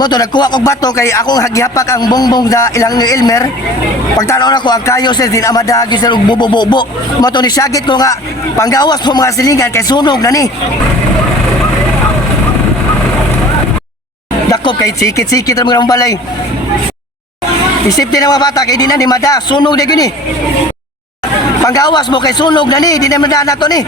Mo to nagkuha kog bato kay akong hagihapak ang bongbong sa ilang ni Elmer. Pagtanaw na ko ang kayo sir din amadagi sir og bubo-bubo. Mo to ni sagit ko nga panggawas mo mga silingan kay sunog na ni. Dakop kay sikit-sikit ra mga balay. Isip din ang mga bata kay di na ni mada sunog na gini. Panggawas mo kay sunog na ni di na mada na to ni.